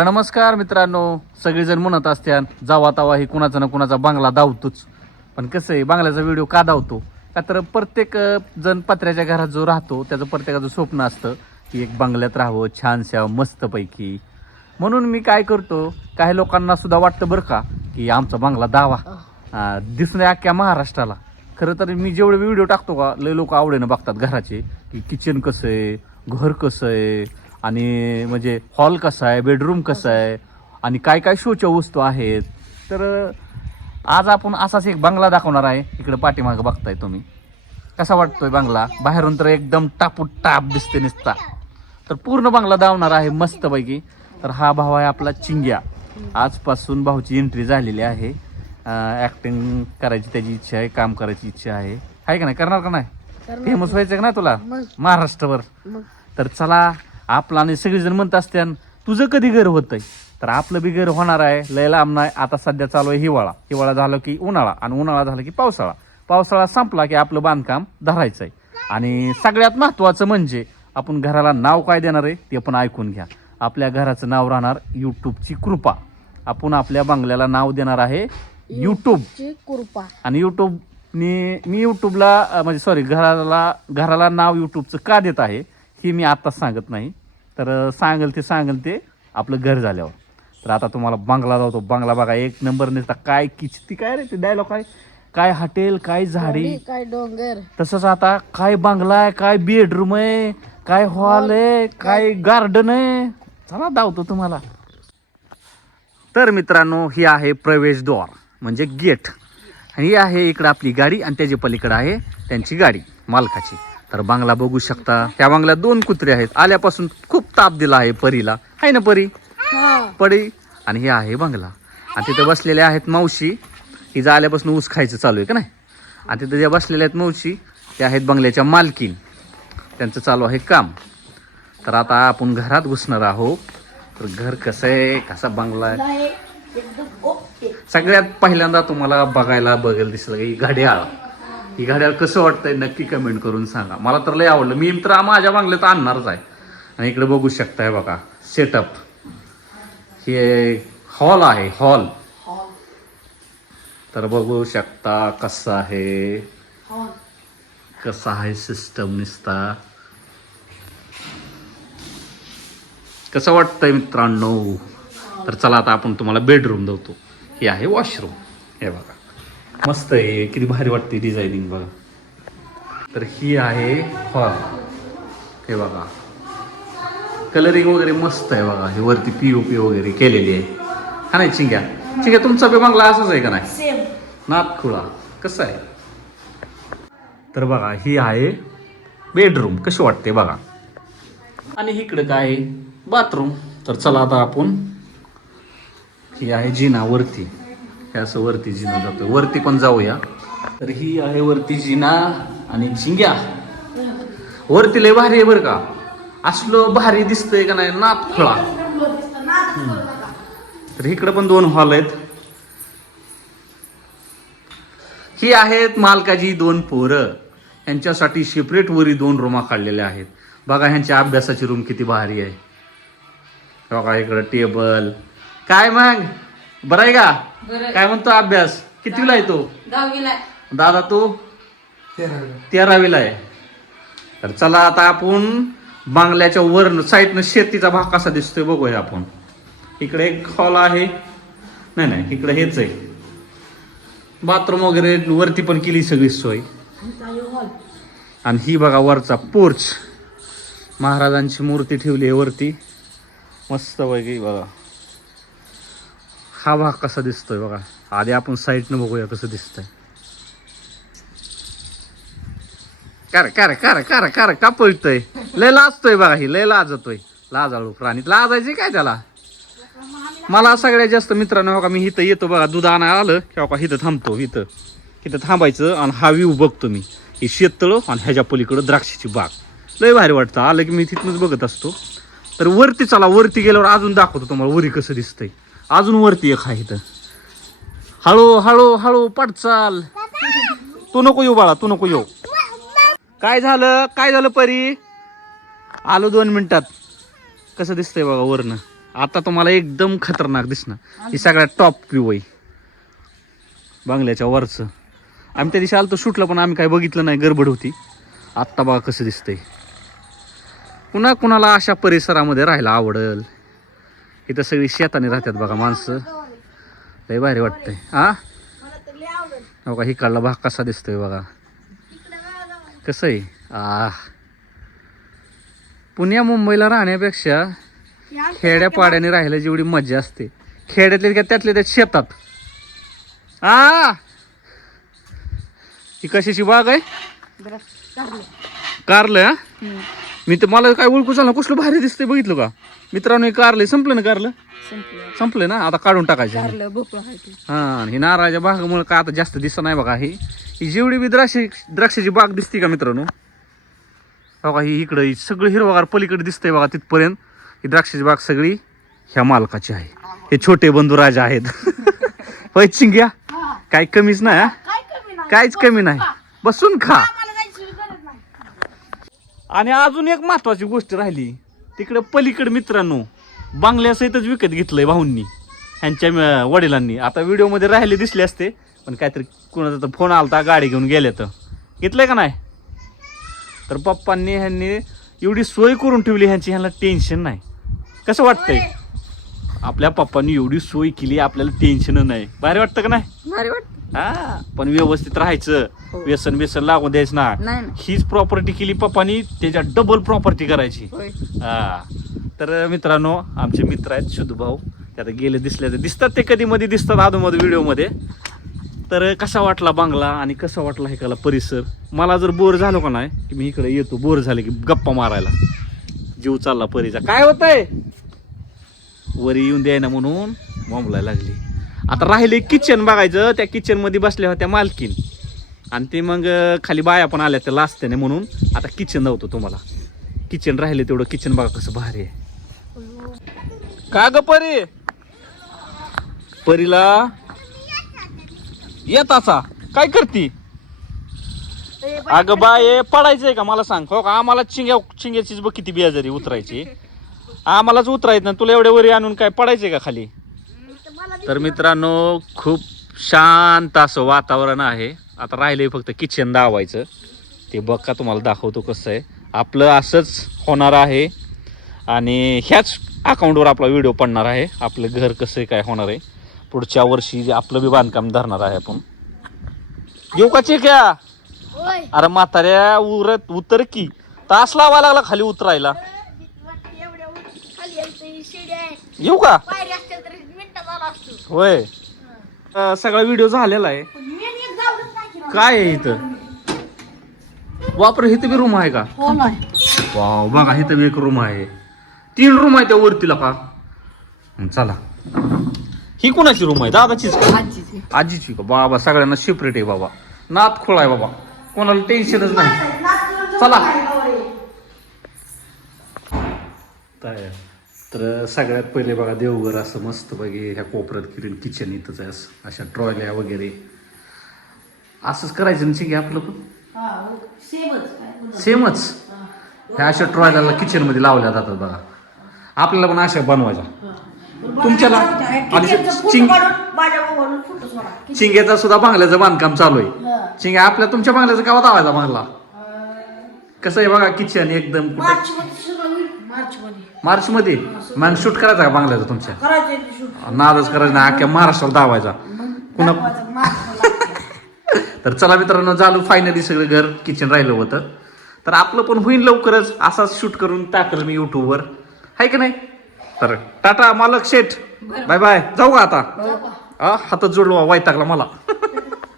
तर नमस्कार मित्रांनो. सगळेजण म्हणत असतात जावा तावा हे कुणाचा ना कुणाचा बांगला धावतोच. पण कसं आहे बांगल्याचा व्हिडिओ का धावतो? का तर प्रत्येक जण पत्र्याच्या घरात जो राहतो त्याचं प्रत्येकाचं स्वप्न असतं की एक बंगल्यात राहावं छानशा मस्तपैकी. म्हणून मी काय करतो काही लोकांना सुद्धा वाटतं बरं का की आमचा बंगला दावा दिसणं दिसणे अख्ख्या महाराष्ट्राला. खरं तर मी जेवढे व्हिडिओ टाकतो का लय लोक आवडीनं बघतात घराचे की किचन कसं आहे घर कसं आहे आणि म्हणजे हॉल कसा आहे बेडरूम कसं आहे आणि काय काय शोच्या वस्तू आहेत. तर आज आपण असाच एक बंगला दाखवणार आहे. इकडे पाठीमागं बघताय तुम्ही. कसा वाटतोय बंगला? बाहेरून तर एकदम टापू टाप दिसते निसता. तर पूर्ण बंगला धावणार आहे मस्तपैकी. तर हा भाव आहे आपला चिंग्या. आजपासून भाऊची एंट्री झालेली आहे. ऍक्टिंग करायची त्याची इच्छा आहे काम करायची इच्छा आहे. आहे का नाही? करणार का नाही? फेमस व्हायचं का. नाही तुला? महाराष्ट्रभर. तर चला आपला आणि सगळेजण म्हणत असते तुझं कधी घर होतंय? तर आपलं बी घर होणार आहे लय लांब नाही. आता सध्या चालू आहे हिवाळा. हिवाळा झालं की उन्हाळा आणि उन्हाळा झाला की पावसाळा. पावसाळा संपला की आपलं बांधकाम धरायचं आहे आणि सगळ्यात महत्वाचं म्हणजे आपण घराला नाव काय देणार आहे ते पण ऐकून घ्या. आपल्या घराचं नाव राहणार यूट्यूबची कृपा. आपण आपल्या बंगल्याला नाव देणार आहे यूट्यूब. कृपा. आणि यूट्यूब मी मी यूट्यूबला म्हणजे सॉरी घराला घराला नाव यूट्यूबचं का देत आहे हे मी आत्ताच सांगत नाही. तर सांगेल ते सांगेल ते. आपलं घर झाल्यावर. तर आता तुम्हाला बंगला जातो बंगला बघा एक नंबर नेसता. काय किचती काय रे ते डायलॉग काय काय हॉटेल काय झाडी. झाडी, काय डोंगर. तसंच आता काय बंगला आहे काय बेडरूम आहे काय हॉल आहे काय गार्डन आहे. चला धावतो तुम्हाला. तर मित्रांनो ही आहे प्रवेशद्वार म्हणजे गेट. ही आहे इकडं आपली गाडी आणि त्याच्या पलीकडे आहे त्यांची गाडी मालकाची. तर बंगला बघू शकता. त्या बंगल्यात दोन कुत्रे आहेत. आल्यापासून खूप ताप दिला आहे परीला. आहे ना परी? पडी आणि हे आहे बंगला. आणि तिथे बसलेल्या आहेत मावशी. हिचं आल्यापासून ऊस खायचं चालू आहे का नाही? आणि तिथे ज्या बसलेल्या आहेत मावशी त्या आहेत बंगल्याच्या मालकीन. त्यांचं चालू आहे काम. तर आता आपण घरात घुसणार आहोत. तर घर कसं आहे? कसा बंगला आहे? सगळ्यात पहिल्यांदा तुम्हाला बघायला बघेल दिसलं ही घड्याळ. ही घड्याळ कसं वाटतंय नक्की कमेंट करून सांगा. मला तर लय आवडलं. मी तर माझ्या बांगल्यात आणणारच आहे. आणि इकडे बघू शकताय बघा. सेटअप हे हॉल आहे हॉल तर बघू शकता कसं आहे. कसा आहे सिस्टम निसता. कसं वाटतंय मित्रांनो? तर चला आता आपण तुम्हाला बेडरूम देतो. हे आहे वॉशरूम हे बघा. मस्त आहे किती भारी वाटते डिझायनिंग बघा. तर ही आहे हॉल हे बघा. कलरिंग वगैरे मस्त आहे बघा. हे वरती पी ओ पी वगैरे केलेली आहे. हा नाही चिंग्या. चिंग्या तुमचा बी बंगला असाच आहे का नाही? सेम नाथखुळा कसं आहे? तर बघा ही आहे बेडरूम कशी वाटते बघा. आणि इकडं काय आहे? बाथरूम तर चला आता आपण. ही आहे जिना वरती. हे असं वरती जिना जातो वरती पण जाऊया. तर ही आहे वरती जिना आणि झिंग्या. वरती लय भारी आहे बरं का. असलं भारी दिसतंय का नाही? नाथखुळा तर इकडे पण दोन हॉल आहेत. ही आहेत मालकाजी दोन पोरं. यांच्यासाठी सेपरेट वरी दोन रूमा काढलेल्या आहेत. बघा ह्यांच्या अभ्यासाची रूम किती भारी आहे. बघा इकडं टेबल काय मग? बरं आहे का? काय म्हणतो अभ्यास? कितीला आहे तो? दहावीला दादा तो? तेरावीला आहे. तर चला आता आपण बांगल्याच्या वर साईडनं शेतीचा भाग कसा दिसतोय बघूया आपण. इकडे एक हॉल आहे. नाही नाही इकडे हेच आहे. बाथरूम वगैरे वरती पण केली सगळी सोय. आणि ही बघा वरचा पोर्च महाराजांची मूर्ती ठेवली आहे वरती. मस्त वगैरे बघा. हा भाग कसा दिसतोय बघा. आधी आपण साईडनं बघूया कसं दिसतंय. कर कर कर कर कर का पळतोय? लय लाजतोय बघा ही लय लाजतोय. लाजाळू प्राणी. लाजायचे काय त्याला? मला सगळ्यात जास्त मित्रांनो बघा मी इथं येतो बघा दूध आणायला आलं की का इथं थांबतो इथं. इथं थांबायचं आणि हा व्ह्यू बघतो मी. ही शेततळं आणि ह्याच्या पलीकडं द्राक्षाची बाग. लय भारी वाटतं. आलं की मी तिथूनच बघत असतो. तर वरती चला वरती गेल्यावर अजून दाखवतो तुम्हाला वरी कसं दिसतंय. अजून वरती एक आहे इथं. हळू हळू हळू पटचाल तू नको येऊ बाळा तू नको येऊ. काय झालं? काय झालं परी? आलो दोन मिनिटात. कसं दिसतंय बघा वरनं. आता तुम्हाला एकदम खतरनाक दिसणार. ही सगळ्यात टॉप व्ह्यू आहे. बांगल्याच्या वरचं. आम्ही त्या दिवशी आलतो शूटला पण आम्ही काय बघितलं नाही गडबड होती. आत्ता बघा कसं दिसतंय. पुन्हा कुणाला अशा परिसरामध्ये राहायला आवडल? इथं सगळी शेताने राहतात बघा माणसं. लय भारी वाटतंय. हा हो का हिकडला भाग कसा दिसतोय बघा. कसं आहे आ. पुण्या मुंबईला राहण्यापेक्षा खेड्यापाड्याने राहायला जेवढी मजा असते. खेड्यातले का त्यातल्या त्यात शेतात. आ! ही कशाची बाग आहे? कारलं. हा? मी तर मला काय ओळखू झालं कसलं भारी दिसतंय बघितलं का? मित्रांनो हे कारलं संपलं ना कारलं? संपलं. ना? आता काढून टाकायचं. हे. हा आणि हे नारळाच्या बागामुळे काय आता जास्त दिसत नाही बघा ही. ही जेवढी बी द्राक्ष द्राक्षाची बाग दिसते का मित्रांनो? बघा ही इकडं ही सगळं हिरवगार पलीकडे दिसतंय बघा तिथपर्यंत. ही द्राक्षाची बाग सगळी ह्या मालकाची आहे. हे छोटे बंधू राजा आहेत. होय चिंग्या? काय कमीच नाही हा? काहीच कमी नाही. बसून खा. आणि अजून एक महत्वाची गोष्ट राहिली. तिकडे पलीकडे मित्रांनो बांगल्यासहितच विकत घेतलंय भाऊंनी ह्यांच्या वडिलांनी. आता व्हिडिओमध्ये राहिले दिसले असते पण काहीतरी कोणाचा तर फोन आलता गाडी घेऊन गेले तर. घेतलंय का नाही? तर पप्पांनी ह्यांनी एवढी सोय करून ठेवली ह्यांची ह्यांना टेन्शन नाही. कसं वाटतंय? आपल्या पप्पांनी एवढी सोय केली आपल्याला टेन्शन नाही. भारी वाटतं का नाही? भारी हा पण व्यवस्थित राहायचं. हो. व्यसन व्यसन लागून द्यायचं ना. नाही ना. हीच प्रॉपर्टी केली पप्पानी त्याच्या डबल प्रॉपर्टी करायची. होय. हा. तर मित्रांनो आमचे मित्र आहेत शुद्ध भाऊ. ते आता गेले दिसले तर दिसतात ते कधी मध्ये दिसतात अधोमध्ये व्हिडिओमध्ये तर कसा वाटला बांगला आणि कसा वाटला हे काला परिसर? मला जर बोर झालो का नाही की मी इकडे येतो बोर झाले की गप्पा मारायला. जीव चालला परीचा. काय होतंय? वरी येऊन द्यायना म्हणून बोंबलाय लागली. आता राहिले किचन बघायचं. त्या किचनमध्ये बसल्या होत्या मालकीन. आणि ते मग खाली बाया पण आल्या त्या लास्त्याने म्हणून. आता किचन नव्हतं तुम्हाला. किचन राहिले तेवढं. किचन बघा कसं भारी आहे. का ग परी? परीला? येताचा काय करती? अगं बाय पडायचंय का? मला सांग. हो का? आम्हाला चिंग्या चिंग्याचीच बघ किती बेजारी उतरायची. आम्हालाच उतरायचं ना तुला एवढ्या वरी आणून काय पडायचंय का खाली? तर मित्रांनो खूप शांत असं वातावरण आहे. आता राहिलंय फक्त किचन दावायचं. ते बघ का तुम्हाला दाखवतो कसं आहे. आपलं असंच होणार आहे. आणि ह्याच अकाउंटवर आपला व्हिडिओ पडणार आहे. आपलं घर कसं काय होणार आहे. पुढच्या वर्षी जे आपलं बी बांधकाम धरणार आहे आपण. येऊ का चिक्या? होय. अरे म्हाताऱ्या उरत उतर की. तास लावा लागला खाली उतरायला एवढ्या खाली यायचं शिडी आहे येऊ का? पायरी असते तर मिनिटात आला असतो होय. अं, सगळा व्हिडिओ झालेला आहे. मी एक जाऊनच नाही केलं. काय आहे इथं? वापर इथं बी रूम आहे का? हो नाही वाव बघा इथं बी एक रूम आहे. तीन रूम आहे त्या वरतीला का हं, चला. ही कोणाची रूम आहे? दादाचीच का? आजीची. आजीची का? बाबा सगळ्यांना सेपरेट आहे बाबा. नात खोळ आहे बाबा. कोणाला टेन्शनच नाही. चला. काय तर सगळ्यात पहिले बघा देवघर असं मस्त बघे ह्या कोपऱ्यात किरीन किचन इथंच आहे असं. अशा ट्रॉयल्या वगैरे. असंच करायचं ना चिंगे आपलं पण? सेमच ह्या अशा ट्रॉयला किचनमध्ये लावल्या जातात बघा. आपल्याला पण अशा बनवायच्या. तुमच्याला आणि चिंग चिंग्याचा सुद्धा बांगल्याचं बांधकाम चालू आहे. चिंग्या आपल्या तुमच्या बांगल्याचं गावात आवायचा बांगला कसं आहे बघा किचन एकदम कुठं मार्च मध्ये मार्च मग शूट करायचा का बांगल्याचा तुमच्या? करायचं. नादच करायचा नाही अख्ख्या महाराष्ट्राला दावायचा पुन्हा दाखवायचं, मार्चला लागते. तर चला मित्रांनो झालं फायनली सगळं घर किचन राहिलं होतं. तर आपलं पण होईल लवकरच. असाच शूट करून टाकलं मी युट्यूबवर आहे की नाही? तर टाटा मालक शेठ. बाय बाय जाऊ का आता? हा हातात जोडलो वाईट टाकला मला.